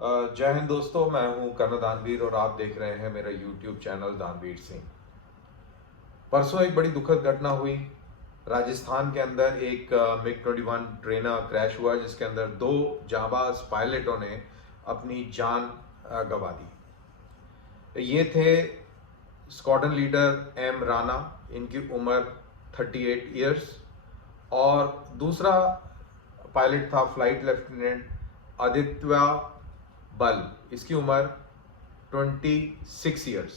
जय हिंद दोस्तों, मैं हूं कर्नल दानवीर और आप देख रहे हैं मेरा यूट्यूब चैनल दानवीर सिंह। परसों एक बड़ी दुखद घटना हुई। राजस्थान के अंदर एक मिग 21 ट्रेनर क्रैश हुआ जिसके अंदर दो जांबाज पायलटों ने अपनी जान गंवा दी। ये थे स्क्वाड्रन लीडर एम राणा, इनकी उम्र 38 इयर्स, और दूसरा पायलट था फ्लाइट लेफ्टिनेंट आदित्य बल, इसकी उम्र 26 इयर्स।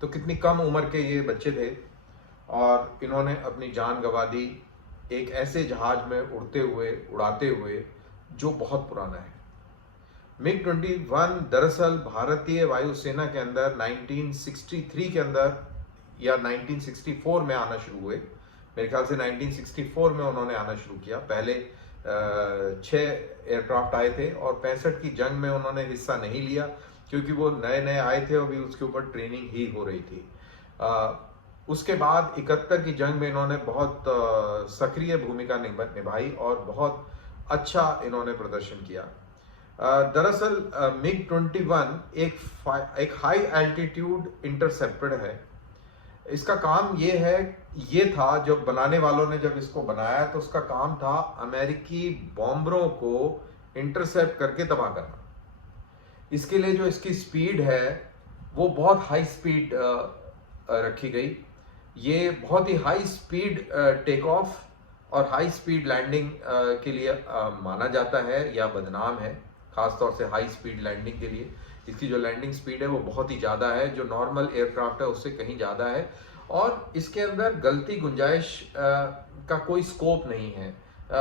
तो कितनी कम उम्र के ये बच्चे थे और इन्होंने अपनी जान गंवा दी एक ऐसे जहाज में उड़ाते हुए जो बहुत पुराना है। मिग 21 दरअसल भारतीय वायुसेना के अंदर 1963 के अंदर या 1964 में आना शुरू हुए। मेरे ख्याल से 1964 में उन्होंने आना शुरू किया। पहले 6 एयरक्राफ्ट आए थे और 65 की जंग में उन्होंने हिस्सा नहीं लिया क्योंकि वो नए नए आए थे और अभी उसके ऊपर ट्रेनिंग ही हो रही थी। उसके बाद 71 की जंग में इन्होंने बहुत सक्रिय भूमिका निभाई और बहुत अच्छा इन्होंने प्रदर्शन किया। दरअसल मिग 21 एक हाई एल्टीट्यूड इंटरसेप्टर है। इसका काम ये था, जब बनाने वालों ने जब इसको बनाया तो उसका काम था अमेरिकी बॉम्बरों को इंटरसेप्ट करके तबाह करना। इसके लिए जो इसकी स्पीड है वो बहुत हाई स्पीड रखी गई। ये बहुत ही हाई स्पीड टेक ऑफ और हाई स्पीड लैंडिंग के लिए माना जाता है या बदनाम है। खासतौर से हाई स्पीड लैंडिंग के लिए इसकी जो लैंडिंग स्पीड है वो बहुत ही ज़्यादा है, जो नॉर्मल एयरक्राफ्ट है उससे कहीं ज़्यादा है, और इसके अंदर गलती गुंजाइश का कोई स्कोप नहीं है।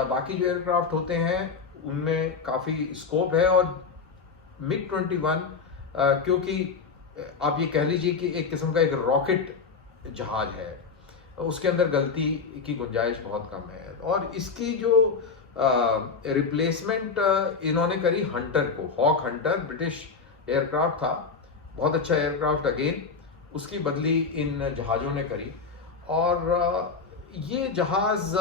बाकी जो एयरक्राफ्ट होते हैं उनमें काफ़ी स्कोप है, और मिग 21 क्योंकि आप ये कह लीजिए कि एक किस्म का एक रॉकेट जहाज है, उसके अंदर गलती की गुंजाइश बहुत कम है। और इसकी जो रिप्लेसमेंट इन्होंने करी हंटर को, हॉक हंटर ब्रिटिश एयरक्राफ्ट था, बहुत अच्छा एयरक्राफ्ट अगेन, उसकी बदली इन जहाज़ों ने करी। और ये जहाज़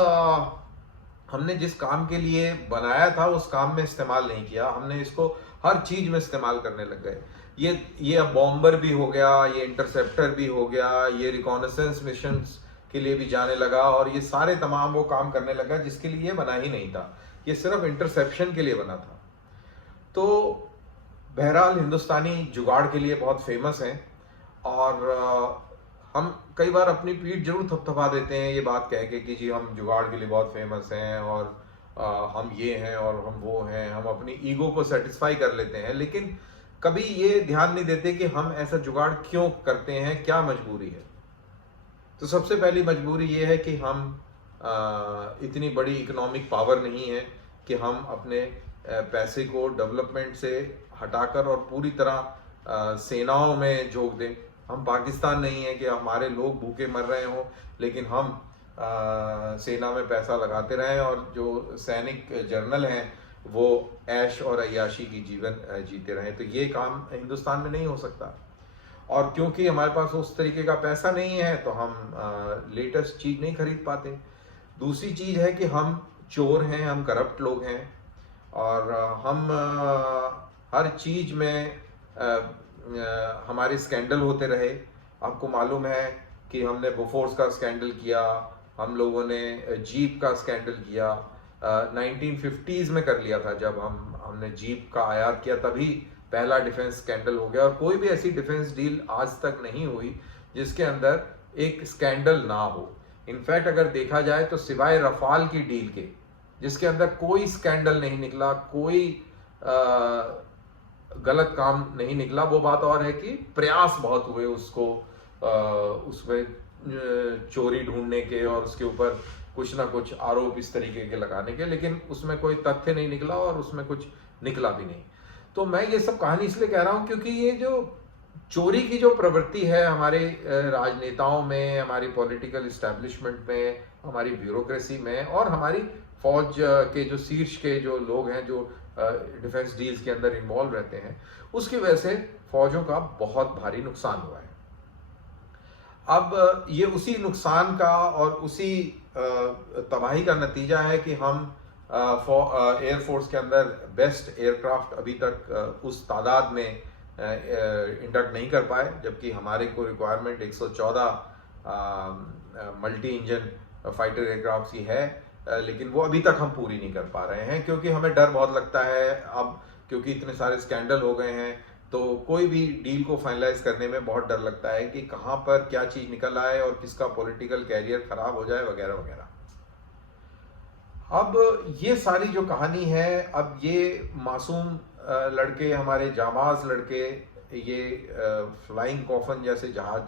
हमने जिस काम के लिए बनाया था उस काम में इस्तेमाल नहीं किया, हमने इसको हर चीज़ में इस्तेमाल करने लग गए। ये अब बॉम्बर भी हो गया, ये इंटरसेप्टर भी हो गया, ये रिकॉनेसेंस मिशंस के लिए भी जाने लगा, और ये सारे तमाम वो काम करने लगा जिसके लिए ये बना ही नहीं था। ये सिर्फ इंटरसेप्शन के लिए बना था। तो बहरहाल हिंदुस्तानी जुगाड़ के लिए बहुत फेमस हैं, और हम कई बार अपनी पीठ जरूर थपथपा देते हैं ये बात कह के कि जी हम जुगाड़ के लिए बहुत फेमस हैं और हम ये हैं और हम वो हैं, हम अपनी ईगो को सेटिस्फाई कर लेते हैं, लेकिन कभी ये ध्यान नहीं देते कि हम ऐसा जुगाड़ क्यों करते हैं, क्या मजबूरी है। तो सबसे पहली मजबूरी ये है कि हम इतनी बड़ी इकोनॉमिक पावर नहीं है कि हम अपने पैसे को डेवलपमेंट से हटाकर और पूरी तरह सेनाओं में झोंक दें। हम पाकिस्तान नहीं है कि हमारे लोग भूखे मर रहे हों लेकिन हम सेना में पैसा लगाते रहें और जो सैनिक जर्नल हैं वो ऐश और अय्याशी की जीवन जीते रहें। तो ये काम हिंदुस्तान में नहीं हो सकता, और क्योंकि हमारे पास उस तरीके का पैसा नहीं है तो हम लेटेस्ट चीज़ नहीं खरीद पाते। दूसरी चीज़ है कि हम चोर हैं, हम करप्ट लोग हैं, और हम हर चीज़ में हमारे स्कैंडल होते रहे। आपको मालूम है कि हमने बोफोर्स का स्कैंडल किया, हम लोगों ने जीप का स्कैंडल किया, 1950s में कर लिया था जब हमने जीप का आयात किया, तभी पहला डिफेंस स्कैंडल हो गया। और कोई भी ऐसी डिफेंस डील आज तक नहीं हुई जिसके अंदर एक स्कैंडल ना हो। इनफैक्ट अगर देखा जाए तो सिवाय रफाल की डील के जिसके अंदर कोई स्कैंडल नहीं निकला, कोई गलत काम नहीं निकला। वो बात और है कि प्रयास बहुत हुए उसको उसमें चोरी ढूंढने के और उसके ऊपर कुछ ना कुछ आरोप इस तरीके के लगाने के, लेकिन उसमें कोई तथ्य नहीं निकला और उसमें कुछ निकला भी नहीं। तो मैं ये सब कहानी इसलिए कह रहा हूँ क्योंकि ये जो चोरी की जो प्रवृत्ति है हमारे राजनेताओं में, हमारी पॉलिटिकल इस्टेब्लिशमेंट में, हमारी ब्यूरोक्रेसी में, और हमारी फौज के जो शीर्ष के जो लोग हैं जो डिफेंस डील्स के अंदर इन्वॉल्व रहते हैं, उसकी वजह से फौजों का बहुत भारी नुकसान हुआ है। अब ये उसी नुकसान का और उसी तबाही का नतीजा है कि हम एयरफोर्स के अंदर बेस्ट एयरक्राफ्ट अभी तक उस तादाद में इंडक्ट नहीं कर पाए, जबकि हमारे को requirement 114 multi engine fighter aircraft की है, लेकिन वो अभी तक हम पूरी नहीं कर पा रहे हैं, क्योंकि हमें डर बहुत लगता है अब, क्योंकि इतने सारे स्कैंडल हो गए हैं, तो कोई भी डील को फाइनलाइज करने में बहुत डर लगता है कि कहाँ पर क्या चीज़ निकल आए और किसका पॉलिटिकल कैरियर खराब हो जाए वगैरह वगैरह। अब ये सारी जो कहानी है, अब ये मासूम लड़के, हमारे जाबाज लड़के, ये फ्लाइंग कॉफन जैसे जहाज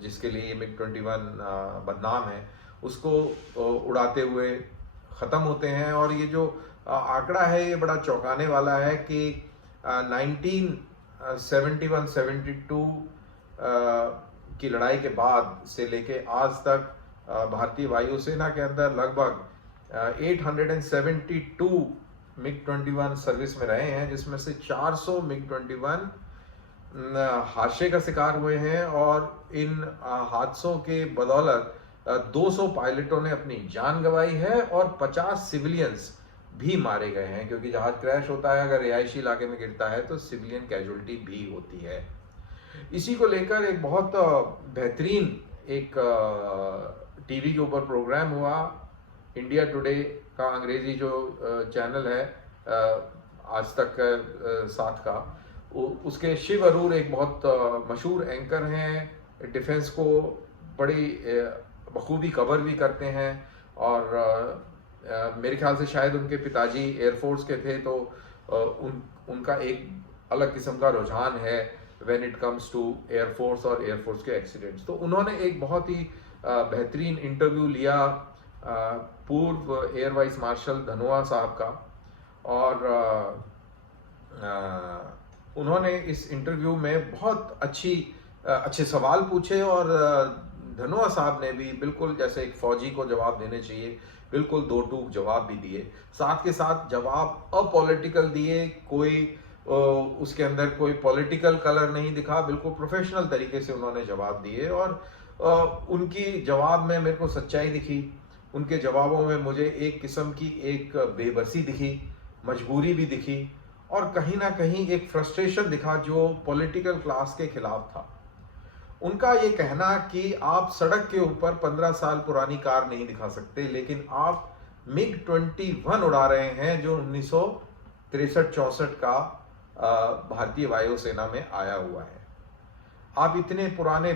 जिसके लिए MiG-21 बदनाम है, उसको उड़ाते हुए ख़त्म होते हैं। और ये जो आंकड़ा है ये बड़ा चौंकाने वाला है कि 1971-72 की लड़ाई के बाद से लेके आज तक भारतीय वायुसेना के अंदर लगभग 872 MiG-21 सर्विस में रहे हैं, जिसमें से 400 MiG-21 हादसे का शिकार हुए हैं। और इन हादसों के बदौलत 200 पायलटों ने अपनी जान गंवाई है और 50 सिविलियंस भी मारे गए हैं, क्योंकि जहाज क्रैश होता है, अगर रिहायशी इलाके में गिरता है तो सिविलियन कैजुअलिटी भी होती है। इसी को लेकर एक बहुत बेहतरीन एक टीवी के ऊपर प्रोग्राम हुआ, इंडिया टुडे का अंग्रेजी जो चैनल है आज तक साथ का, उसके शिव अरूर एक बहुत मशहूर एंकर हैं, डिफेंस को बड़ी बखूबी कवर भी करते हैं। और मेरे ख्याल से शायद उनके पिताजी एयरफोर्स के थे, तो उनका एक अलग किस्म का रुझान है when it comes to air force और एयरफोर्स के एक्सीडेंट्स। तो उन्होंने एक बहुत ही बेहतरीन इंटरव्यू लिया पूर्व एयर वाइस मार्शल धनोआ साहब का, और उन्होंने इस इंटरव्यू में बहुत अच्छे सवाल पूछे, और धनोआ साहब ने भी बिल्कुल जैसे एक फौजी को जवाब देने चाहिए, बिल्कुल दो टूक जवाब भी दिए, साथ के साथ जवाब अपॉलिटिकल दिए, कोई उसके अंदर कोई पॉलिटिकल कलर नहीं दिखा, बिल्कुल प्रोफेशनल तरीके से उन्होंने जवाब दिए। और उनकी जवाब में मेरे को सच्चाई दिखी, उनके जवाबों में मुझे एक किस्म की एक बेबसी दिखी, मजबूरी भी दिखी, और कहीं ना कहीं एक फ्रस्ट्रेशन दिखा जो पॉलिटिकल क्लास के खिलाफ था। उनका ये कहना कि आप सड़क के ऊपर 15 साल पुरानी कार नहीं दिखा सकते, लेकिन आप MiG-21 उड़ा रहे हैं जो 1963-64 का भारतीय वायुसेना में आया हुआ है। आप इतने पुराने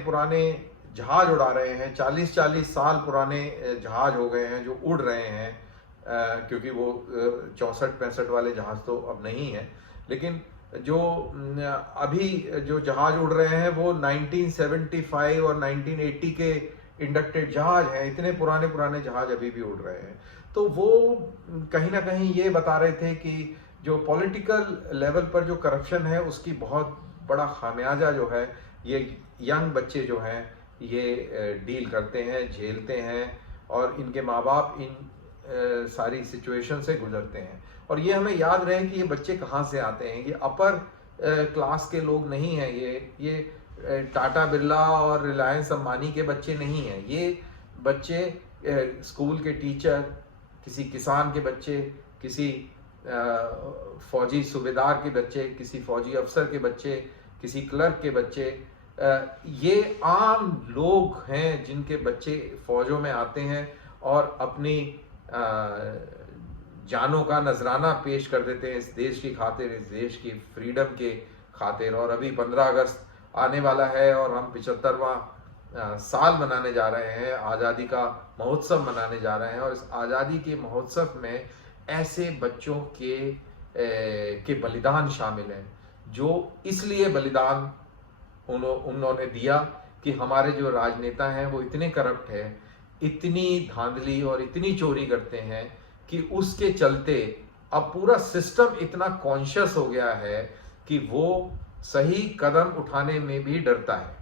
जहाज उड़ा रहे हैं, 40-40 साल पुराने जहाज हो गए हैं जो उड़ रहे हैं, क्योंकि वो 64-65 वाले जहाज तो अब नहीं है, लेकिन जो अभी जो जहाज उड़ रहे हैं वो 1975 और 1980 के इंडक्टेड जहाज हैं। इतने पुराने जहाज अभी भी उड़ रहे हैं। तो वो कहीं ना कहीं ये बता रहे थे कि जो पॉलिटिकल लेवल पर जो करप्शन है उसकी बहुत बड़ा खामियाजा जो है ये यंग बच्चे जो हैं ये डील करते हैं, झेलते हैं, और इनके माँ बाप इन सारी सिचुएशन से गुजरते हैं। और ये हमें याद रहे कि ये बच्चे कहाँ से आते हैं, ये अपर क्लास के लोग नहीं हैं, ये टाटा बिरला और रिलायंस अंबानी के बच्चे नहीं हैं, ये बच्चे स्कूल के टीचर, किसी किसान के बच्चे, किसी फौजी सूबेदार के बच्चे, किसी फौजी अफसर के बच्चे, किसी क्लर्क के बच्चे, ये आम लोग हैं जिनके बच्चे फौजों में आते हैं और अपनी जानों का नजराना पेश कर देते हैं इस देश की खातिर, इस देश की फ्रीडम के खातिर। और अभी 15 अगस्त आने वाला है और हम 75वां साल मनाने जा रहे हैं, आज़ादी का महोत्सव मनाने जा रहे हैं। और इस आज़ादी के महोत्सव में ऐसे बच्चों के बलिदान शामिल हैं, जो इसलिए बलिदान उन्होंने दिया कि हमारे जो राजनेता हैं वो इतने करप्ट हैं, इतनी धांधली और इतनी चोरी करते हैं कि उसके चलते अब पूरा सिस्टम इतना कॉन्शियस हो गया है कि वो सही कदम उठाने में भी डरता है।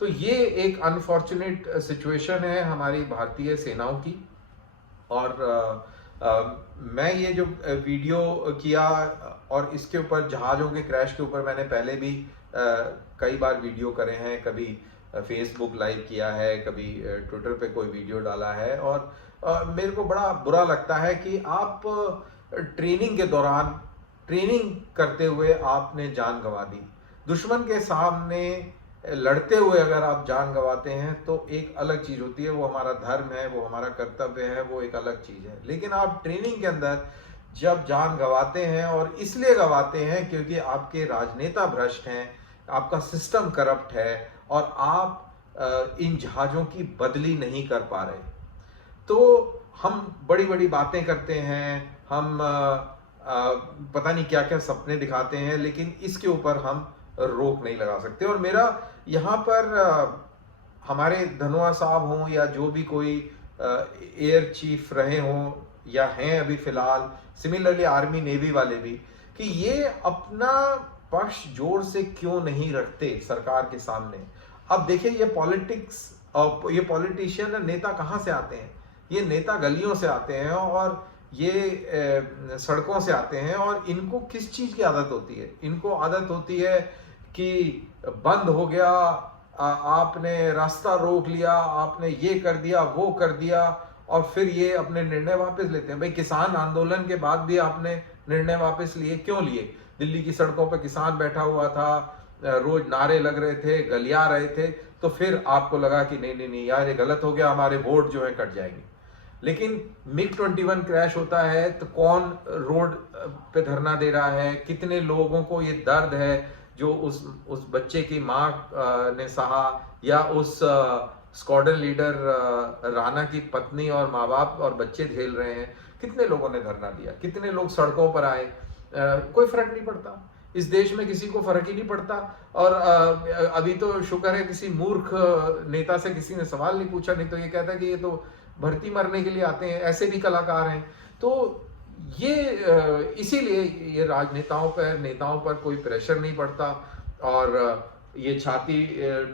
तो ये एक अनफॉर्चुनेट सिचुएशन है हमारी भारतीय सेनाओं की। और मैं ये जो वीडियो किया और इसके ऊपर जहाज़ों के क्रैश के ऊपर मैंने पहले भी कई बार वीडियो करे हैं, कभी फेसबुक लाइव किया है, कभी ट्विटर पे कोई वीडियो डाला है। और मेरे को बड़ा बुरा लगता है कि आप ट्रेनिंग के दौरान ट्रेनिंग करते हुए आपने जान गंवा दी। दुश्मन के सामने लड़ते हुए अगर आप जान गंवाते हैं तो एक अलग चीज़ होती है, वो हमारा धर्म है, वो हमारा कर्तव्य है, वो एक अलग चीज़ है। लेकिन आप ट्रेनिंग के अंदर जब जान गंवाते हैं, और इसलिए गंवाते हैं क्योंकि आपके राजनेता भ्रष्ट हैं, आपका सिस्टम करप्ट है, और आप इन जहाज़ों की बदली नहीं कर पा रहे, तो हम बड़ी बड़ी बातें करते हैं, हम पता नहीं क्या क्या सपने दिखाते हैं, लेकिन इसके ऊपर हम रोक नहीं लगा सकते। और मेरा यहाँ पर हमारे धनोआ साहब हों या जो भी कोई एयर चीफ रहे हों या हैं अभी फिलहाल, सिमिलरली आर्मी नेवी वाले भी, कि ये अपना पक्ष जोर से क्यों नहीं रखते सरकार के सामने। अब देखिए, ये पॉलिटिक्स और ये पॉलिटिशियन नेता कहाँ से आते हैं? ये नेता गलियों से आते हैं, और ये सड़कों से आते हैं। और इनको किस चीज़ की आदत होती है? इनको आदत होती है कि बंद हो गया, आपने रास्ता रोक लिया, आपने ये कर दिया, वो कर दिया, और फिर ये अपने निर्णय वापस लेते हैं। भाई, किसान आंदोलन के बाद भी आपने निर्णय वापस लिए, क्यों लिए? दिल्ली की सड़कों पर किसान बैठा हुआ था, रोज नारे लग रहे थे, गलिया रहे थे, तो फिर आपको लगा कि नहीं नहीं नहीं यार, ये गलत हो गया, हमारे वोट जो है कट जाएंगे। लेकिन MiG-21 क्रैश होता है तो कौन रोड पे धरना दे रहा है? कितने लोगों को ये दर्द है जो उस बच्चे की माँ ने सहा, या उस स्क्वाड्रन लीडर राणा की पत्नी और माँ बाप और बच्चे झेल रहे हैं। कितने लोगों ने धरना दिया, कितने लोग सड़कों पर आए, कोई फर्क नहीं पड़ता। इस देश में किसी को फर्क ही नहीं पड़ता। और अभी तो शुक्र है किसी मूर्ख नेता से किसी ने सवाल नहीं पूछा, नहीं तो ये कहता कि ये तो भर्ती मरने के लिए आते हैं, ऐसे भी कलाकार हैं। तो ये इसीलिए ये राजनेताओं नेताओं पर कोई प्रेशर नहीं पड़ता, और ये छाती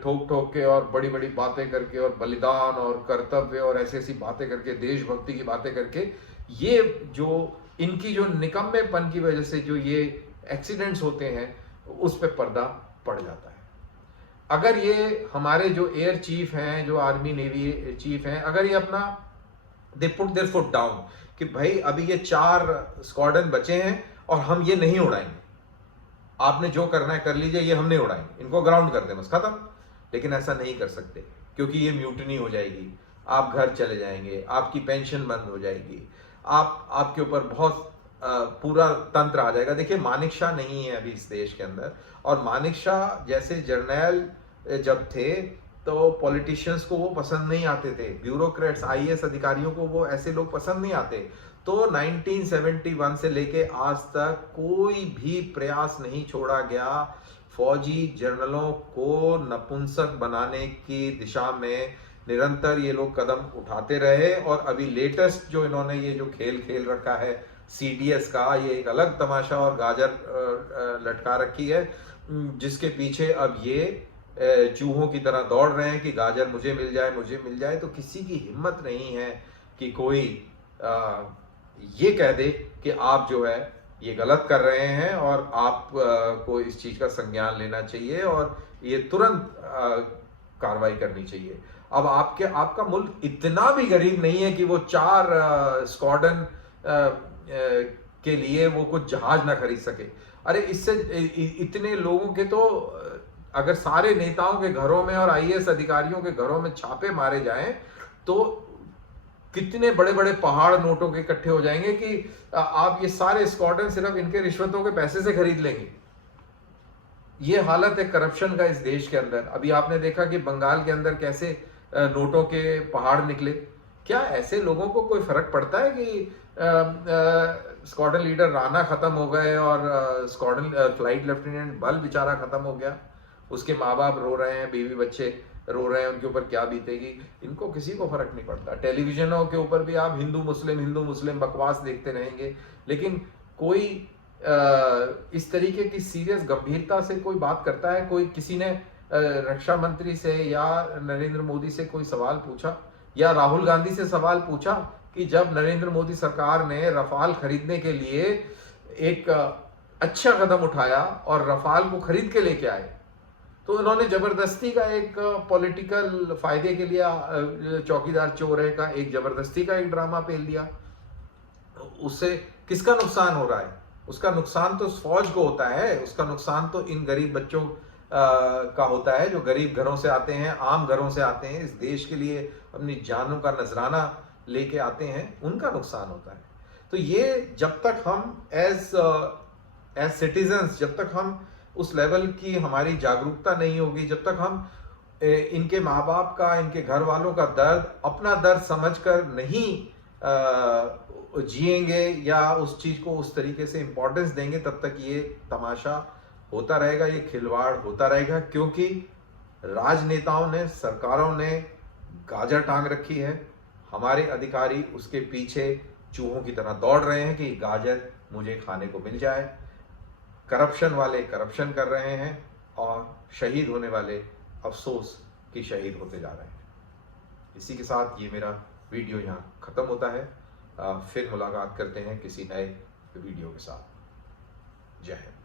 ठोक ठोक के और बड़ी बड़ी बातें करके और बलिदान और कर्तव्य और ऐसी ऐसी बातें करके, देशभक्ति की बातें करके, ये जो इनकी जो निकम्मेपन की वजह से जो ये एक्सीडेंट्स होते हैं, उस पर पर्दा पड़ जाता है। अगर ये हमारे जो एयर चीफ हैं, जो आर्मी नेवी चीफ हैं, अगर ये अपना they put there foot down कि भाई अभी ये 4 स्क्वाड्रन बचे हैं और हम ये नहीं उड़ाएंगे, आपने जो करना है कर लीजिए, ये हम नहीं उड़ाएंगे, इनको ग्राउंड कर दें, बस खत्म। लेकिन ऐसा नहीं कर सकते, क्योंकि ये म्यूटनी हो जाएगी, आप घर चले जाएंगे, आपकी पेंशन बंद हो जाएगी, आपके ऊपर बहुत पूरा तंत्र आ जाएगा। देखिए, मानेकशॉ नहीं है अभी इस देश के अंदर, और मानेकशॉ जैसे जर्नैल जब थे तो पॉलिटिशियंस को वो पसंद नहीं आते थे, ब्यूरोक्रेट्स IAS अधिकारियों को वो ऐसे लोग पसंद नहीं आते। तो 1971 से लेके आज तक कोई भी प्रयास नहीं छोड़ा गया फौजी जनरलों को नपुंसक बनाने की दिशा में। निरंतर ये लोग कदम उठाते रहे, और अभी लेटेस्ट जो इन्होंने ये जो खेल रखा है CDS का, ये एक अलग तमाशा और गाजर लटका रखी है, जिसके पीछे अब ये चूहों की तरह दौड़ रहे हैं कि गाजर मुझे मिल जाए, मुझे मिल जाए। तो किसी की हिम्मत नहीं है कि कोई ये कह दे कि आप जो है ये गलत कर रहे हैं, और आप को इस चीज़ का संज्ञान लेना चाहिए और ये तुरंत कार्रवाई करनी चाहिए। अब आपका मुल्क इतना भी गरीब नहीं है कि वो 4 स्क्वाड्रन के लिए वो कुछ जहाज ना खरीद सके। अरे इससे इतने लोगों के तो अगर सारे नेताओं के घरों में और IAS अधिकारियों के घरों में छापे मारे जाएं तो कितने बड़े बड़े पहाड़ नोटों के इकट्ठे हो जाएंगे कि आप ये सारे स्क्वाड्रन सिर्फ इनके रिश्वतों के पैसे से खरीद लेंगे। ये हालत है करप्शन का इस देश के अंदर। अभी आपने देखा कि बंगाल के अंदर कैसे नोटों के पहाड़ निकले। क्या ऐसे लोगों को कोई फर्क पड़ता है कि स्क्वाड्रन लीडर राणा खत्म हो गए और स्क्वाड्रन फ्लाइट लेफ्टिनेंट बल बेचारा खत्म हो गया, उसके माँ बाप रो रहे हैं, बीवी बच्चे रो रहे हैं, उनके ऊपर क्या बीतेगी? इनको किसी को फर्क नहीं पड़ता। टेलीविजनों के ऊपर भी आप हिंदू मुस्लिम बकवास देखते रहेंगे, लेकिन कोई इस तरीके की सीरियस गंभीरता से कोई बात करता है? कोई किसी ने रक्षा मंत्री से या नरेंद्र मोदी से कोई सवाल पूछा, या राहुल गांधी से सवाल पूछा कि जब नरेंद्र मोदी सरकार ने रफाल खरीदने के लिए एक अच्छा कदम उठाया और रफाल को खरीद के लेके आए, तो इन्होंने जबरदस्ती का एक पॉलिटिकल फायदे के लिए चौकीदार चोर है का एक जबरदस्ती का एक ड्रामा पेल दिया। उससे किसका नुकसान हो रहा है? उसका नुकसान तो फौज को होता है, उसका नुकसान तो इन गरीब बच्चों का होता है जो गरीब घरों से आते हैं, आम घरों से आते हैं, इस देश के लिए अपनी जानों का नजराना लेके आते हैं, उनका नुकसान होता है। तो ये जब तक हम एज सिटीजन्स, जब तक हम उस लेवल की हमारी जागरूकता नहीं होगी, जब तक हम इनके माँ बाप का, इनके घर वालों का दर्द अपना दर्द समझकर नहीं जिएंगे या उस चीज को उस तरीके से इंपॉर्टेंस देंगे, तब तक ये तमाशा होता रहेगा, ये खिलवाड़ होता रहेगा। क्योंकि राजनेताओं ने, सरकारों ने गाजर टांग रखी है, हमारे अधिकारी उसके पीछे चूहों की तरह दौड़ रहे हैं कि गाजर मुझे खाने को मिल जाए। करप्शन वाले करप्शन कर रहे हैं और शहीद होने वाले अफसोस कि शहीद होते जा रहे हैं। इसी के साथ ये मेरा वीडियो यहाँ ख़त्म होता है। फिर मुलाकात करते हैं किसी नए वीडियो के साथ। जय हिंद।